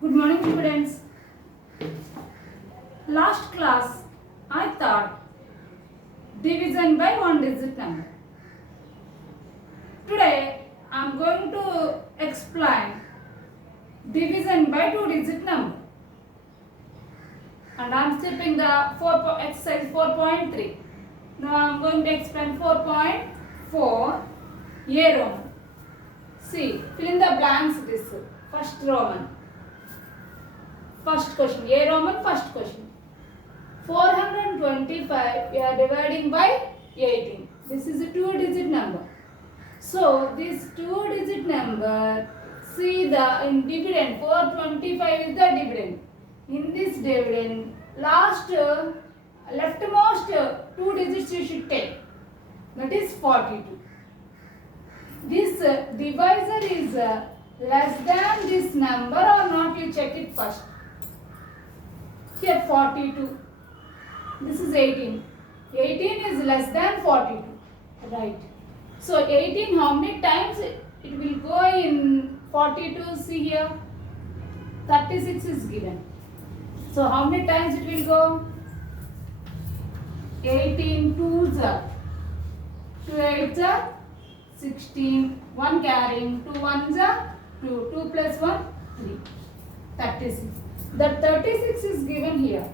Good morning, students. Last class, I thought division by one digit number. Today, I am going to explain division by two digit number. And I am skipping the exercise 4.3. Now I am going to explain 4.4 A Roman. See, fill in the blanks this first Roman. First question, A Roman first question. 425 we are dividing by 18. This is a two-digit number. So this two-digit number, see the in dividend 425 is the dividend. In this dividend, last leftmost two digits you should take. That is 42. This divisor is less than this number or not, you check it first. Here 42. This is 18. 18 is less than 42. Right. So 18 how many times it will go in 42? See here. 36 is given. So how many times it will go? 18 2s are. 2 8s are 16. 1 carrying. 2 1s are 2. 2 plus 1 3. 36. That 36 is given here.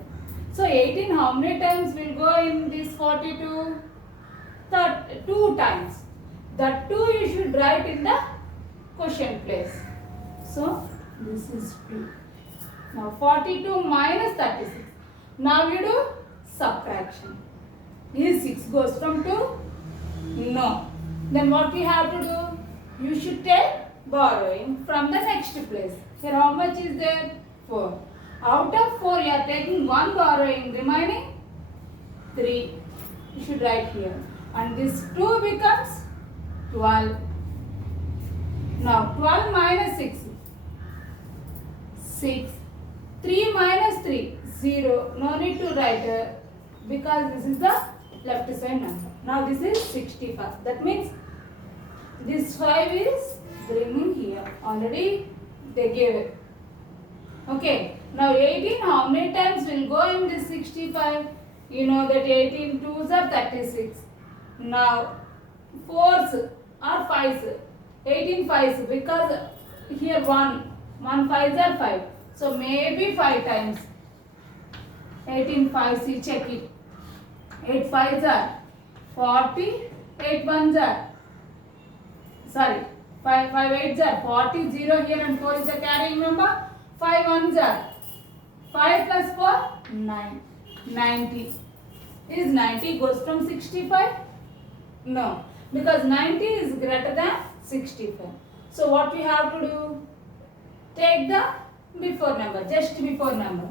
So 18 how many times will go in this 42? 2 times. That 2 you should write in the question place. So this is 2. Now 42 minus 36. Now you do subtraction. Is 6 goes from 2? No. Then what we have to do? You should take borrowing from the next place. Here how much is there? 4. Out of 4 you are taking 1 borrowing, remaining 3. You should write here. And this 2 becomes 12. Now 12 minus 6. 6. 3 minus 3. 0. No need to write because this is the left side number. Now this is 65. That means this 5 is bringing here. Already they gave it. Okay. Now 18 how many times will go in this 65? You know that 18 2s are 36. Now 4s are 5s. 18 5s because here 1 5s are 5. So maybe 5 times. 18 5s you check it. 8 5s are 40. 8 1s are 5 8s are 40. 0 here and 4 is a carrying number. 5 1s are 5 plus 4, 9. 90. Is 90 goes from 65? No. Because 90 is greater than 65. So what we have to do? Take the before number, just before number.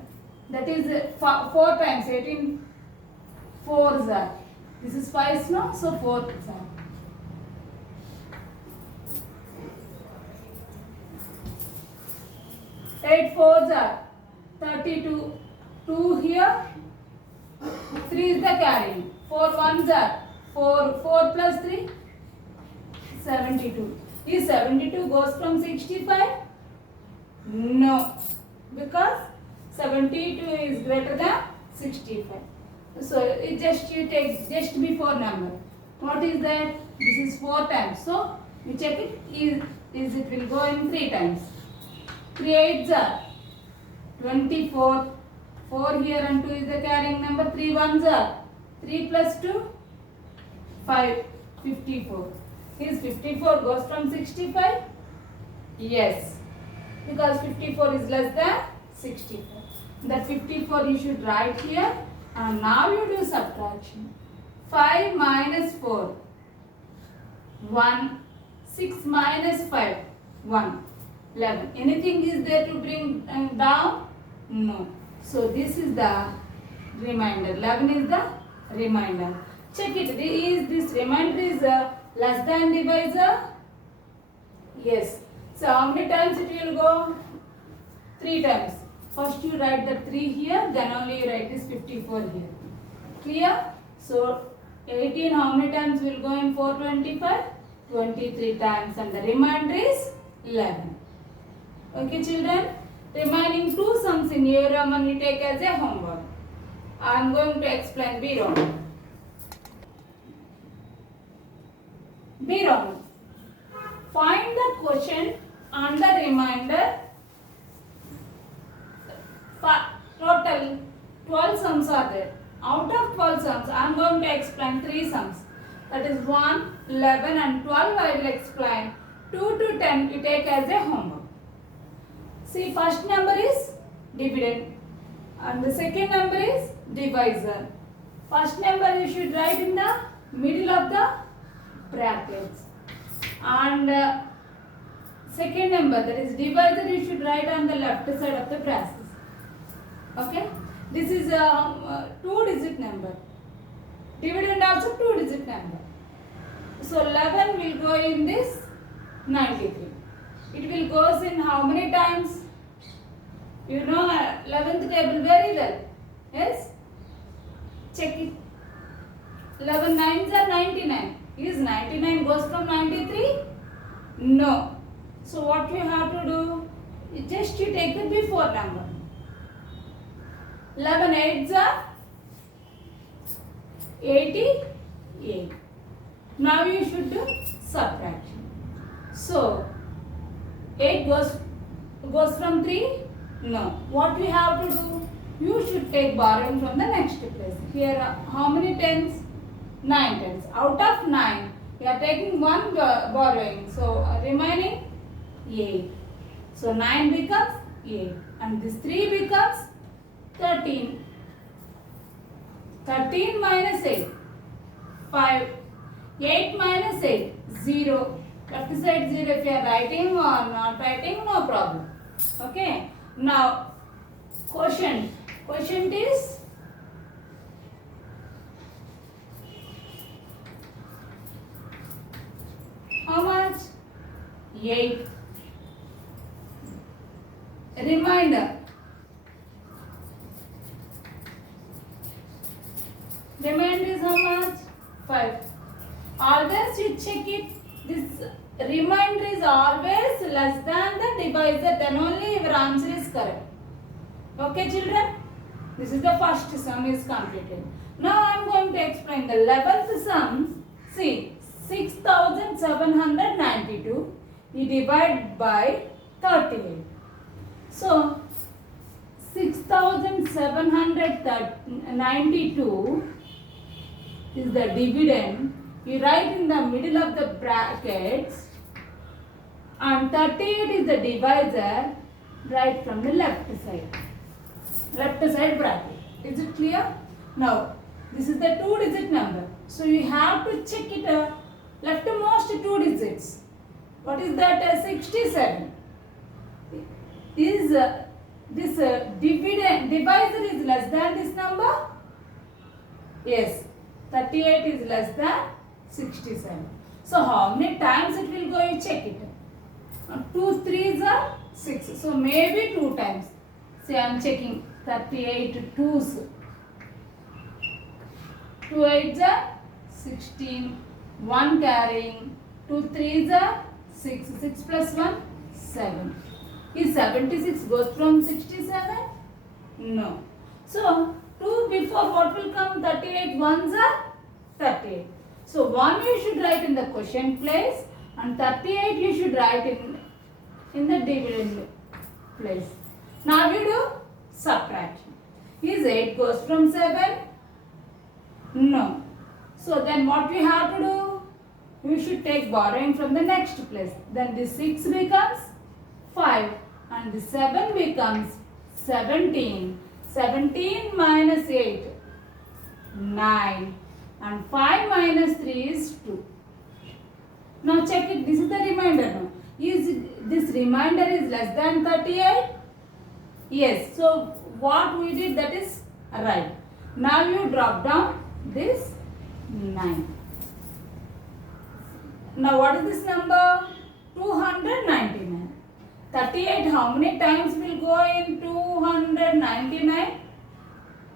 That is 4 times 18 4s are. This is 5s no? So 4s are. 8 4s are 32. 2 here. 3 is the carrying. 4 1s are 4. 4 plus 3. 72. Is 72 goes from 65? No. Because 72 is greater than 65. So it just you take just before number. What is that? This is 4 times. So you check it. Is it will go in 3 times. 3 8s are 24. 4 here and 2 is the carrying number. 3 1s are 3 plus 2 5. 54. Is 54 goes from 65? Yes. Because 54 is less than 64. That 54 you should write here. And now you do subtraction. 5 minus 4. 1. 6 minus 5. 1. 11. Anything is there to bring down? No. So this is the remainder. 11 is the remainder. Check it. Is this remainder is less than divisor? Yes. So how many times it will go? 3 times. First you write the 3 here, then only you write this 54 here. Clear? So 18 how many times will go in 425? 23 times and the remainder is 11. Okay children? Remaining two sums in A Roman you take as a homework. I am going to explain B Roman. B Roman. Find the quotient and the remainder. Total 12 sums are there. Out of 12 sums, I am going to explain 3 sums. That is 1, 11 and 12 I will explain. 2 to 10 you take as a homework. See, first number is dividend and the second number is divisor. First number you should write in the middle of the brackets. And second number, that is divisor, you should write on the left side of the brackets. Okay, this is a 2-digit number. Dividend also 2-digit number. So 11 will go in this 93. It will goes in how many times? You know 11th table very well. Yes? Check it. 11 nines are 99. Is 99 goes from 93? No. So what you have to do? You take the before number. 11 eights are 88. Now you should do subtraction. So 8 goes from 3? No. What we have to do? You should take borrowing from the next place. Here how many tens? 9 tens. Out of 9, we are taking 1 borrowing. So remaining 8. So 9 becomes 8. And this 3 becomes 13. 13 minus 8. 5. 8 minus 8. 0. Left side 0. If you are writing or not writing, no problem. Okay. Now, quotient. Quotient is how much? 8. Remainder. Remainder is how much? 5. Always you check it. This remainder is always less than the divisor. Then only your answer is correct. Okay, children? This is the first sum is completed. Now I am going to explain the 11th sum. See, 6792 you divide by 38. So 6792 is the dividend. You write in the middle of the brackets, and 38 is the divisor. Write from the left side bracket. Is it clear? Now this is the 2-digit number. So you have to check it leftmost 2 digits. What is that? 67. Is this divisor is less than this number? Yes. 38 is less than 67. So how many times it will go? You check it. 2 3s are 6. So maybe 2 times. See, I am checking 38 2s. 2 8s are 16. 1 carrying. 2 3s are 6. 6 plus 1 7. Is 76 goes from 67? No. So 2 before what will come? 38 1s are 38. So 1 you should write in the quotient place and 38 you should write in the dividend place. Now you do subtraction. Is 8 goes from 7? No. So then what we have to do? You should take borrowing from the next place. Then this 6 becomes 5 and the 7 becomes 17. 17 minus 8, 9, and 5 minus 3 is 2. Now check it. This is the remainder now. Is this remainder is less than 38? Yes. So what we did, that is right. Now you drop down this 9. Now what is this number? 299. 38 how many times will go in 299?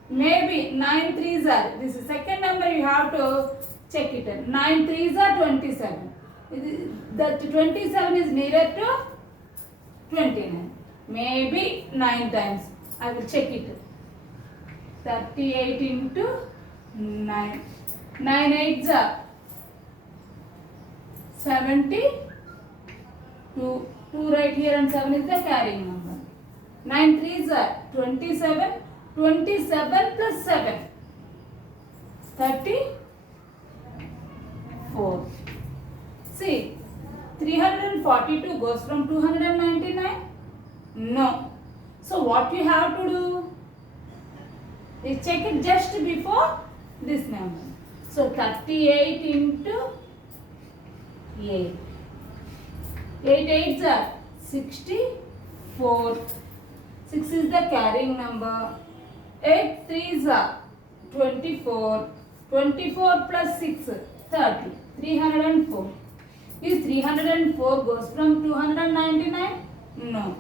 Maybe 9 3s are. This is second number, you have to check it. 9 3s are 27. The 27 is nearer to 29. maybe 9 times. I will check it. 38 into 9. 9 8s are 72. 2 right here and 7 is the carrying number. 9 3s are 27. 27 plus 7. 34. See, 342 goes from 299? No. So what you have to do is check it just before this number. So 38 into 8. 8 8s are 64. 6 is the carrying number. 8 3s are 24. 24 plus 6, 30. 304. Is 304 goes from 299? No.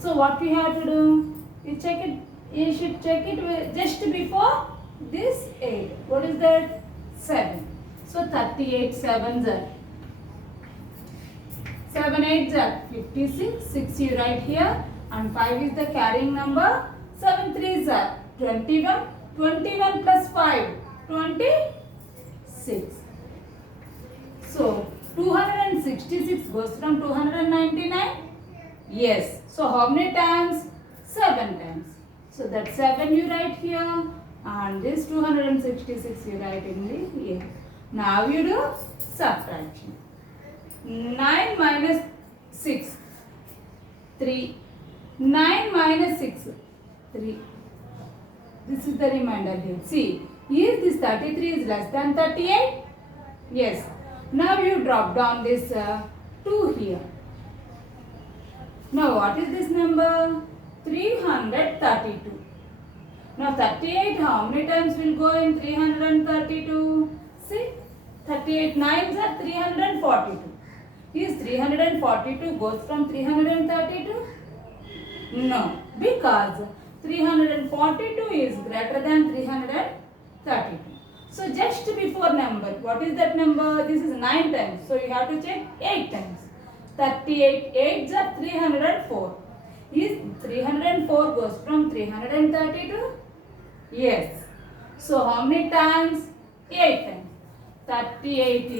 So what we have to do? You check it. You should check it just before this 8. What is that? 7. So 38 7s are 7 8s are 56. 6 you write here. And 5 is the carrying number. 7 3s are 21. 21 plus 5, 26. So 266 goes from 299? Yes. So how many times? 7 times. So that 7 you write here and this 266 you write in the here. Now you do subtraction. 9 minus 6, 3. 9 minus 6, 3. This is the remainder here. See, is this 33 is less than 38? Yes. Now you drop down this 2 here. Now what is this number? 332. Now 38 how many times will go in 332? See, 38 9s are 342. Is 342 goes from 332? No, because 342 is greater than 332. So just before number, what is that number? This is 9 times. So you have to check 8 times. 38 8s are 304. Is 304 goes from 332? Yes. So how many times? 8 times. 38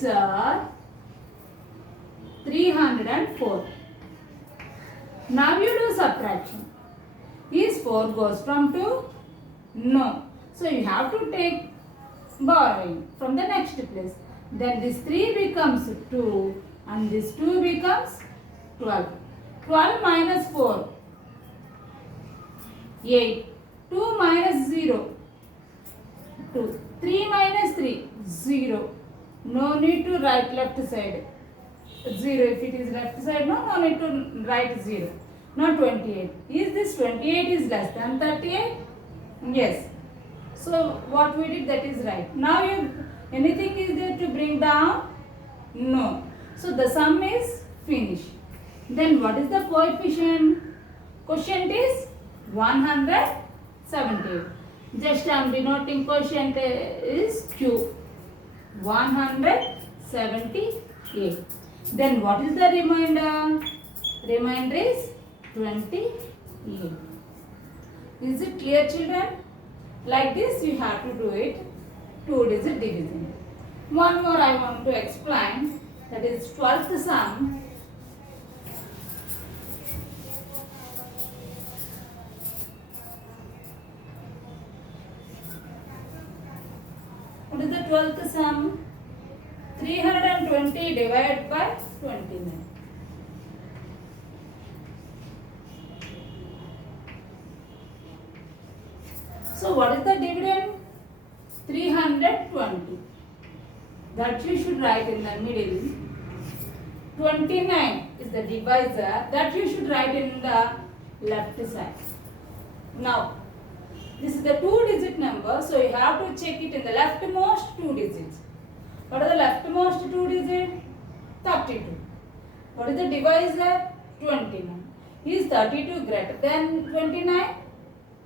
8s are 304. Now you do subtraction. Is 4 goes from 2? No. So you have to take borrowing from the next place. Then this 3 becomes 2 and this 2 becomes 12. 12 minus 4, 8. 2 minus 0, 2. 3 minus 3, 0. No need to write left side. 0 if it is left side, no need to write 0. Now 28. Is this 28 is less than 38? Yes. So what we did, that is right. Now you anything is there to bring down? No. So the sum is finished. Then what is the coefficient? Quotient is 178. Just I am denoting quotient is Q. 178. Then what is the remainder? Remainder is 28. Is it clear, children? Like this you have to do it 2-digit division. One more I want to explain, that is 12th sum. What is the 12th sum? 320 divided by 29. So what is the dividend? 320. That you should write in the middle. 29 is the divisor. That you should write in the left side. Now, this is the 2-digit number. So you have to check it in the leftmost 2 digits. What are the leftmost 2 digits? 32. What is the divisor? 29. Is 32 greater than 29?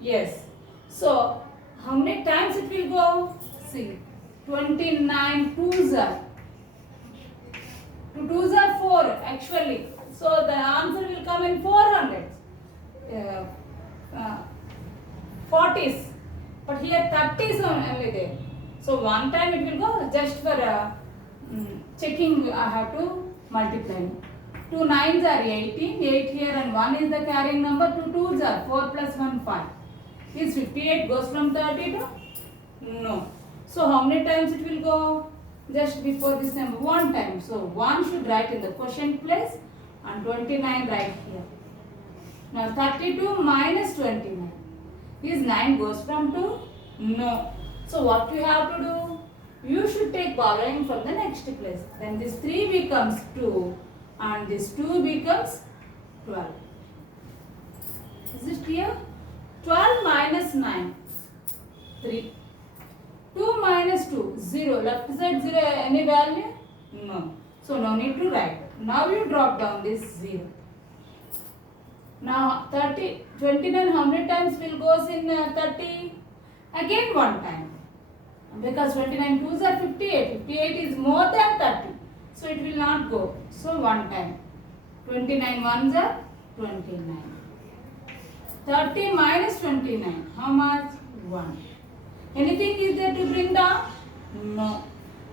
Yes. So, how many times it will go? See, 29 2s are. 2 2s are 4 actually. So, the answer will come in 400. 40s, but here 30s only there. So one time it will go just for checking. I have to multiply. 2 9s are 18, 8 here and 1 is the carrying number. 2 2s are 4 plus 1 5. Is 58 goes from 30 to? No. So how many times it will go? Just before this number, one time. So 1 should write in the quotient place and 29 right here. Now 32 minus 29. Is 9 goes from 2? No. So what you have to do? You should take borrowing from the next place. Then this 3 becomes 2 and this 2 becomes 12. Is it clear? 12 minus 9, 3. 2 minus 2, 0. Left side 0, any value? No. So no need to write. Now you drop down this 0. Now 29 how many times will goes in 30? Again one time. Because 29 2s are 58. 58 is more than 30. So it will not go. So one time. 29 1s are 29. 30 minus 29. How much? 1. Anything is there to bring down? No.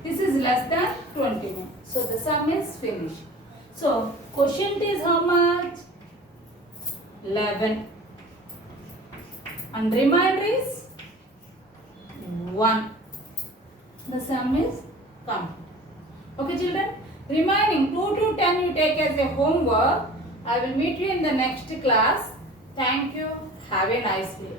This is less than 29. So the sum is finished. So quotient is how much? 11. And remainder is 1. The sum is complete. Okay children? Remaining 2 to 10 you take as a homework. I will meet you in the next class. Thank you. Have a nice day.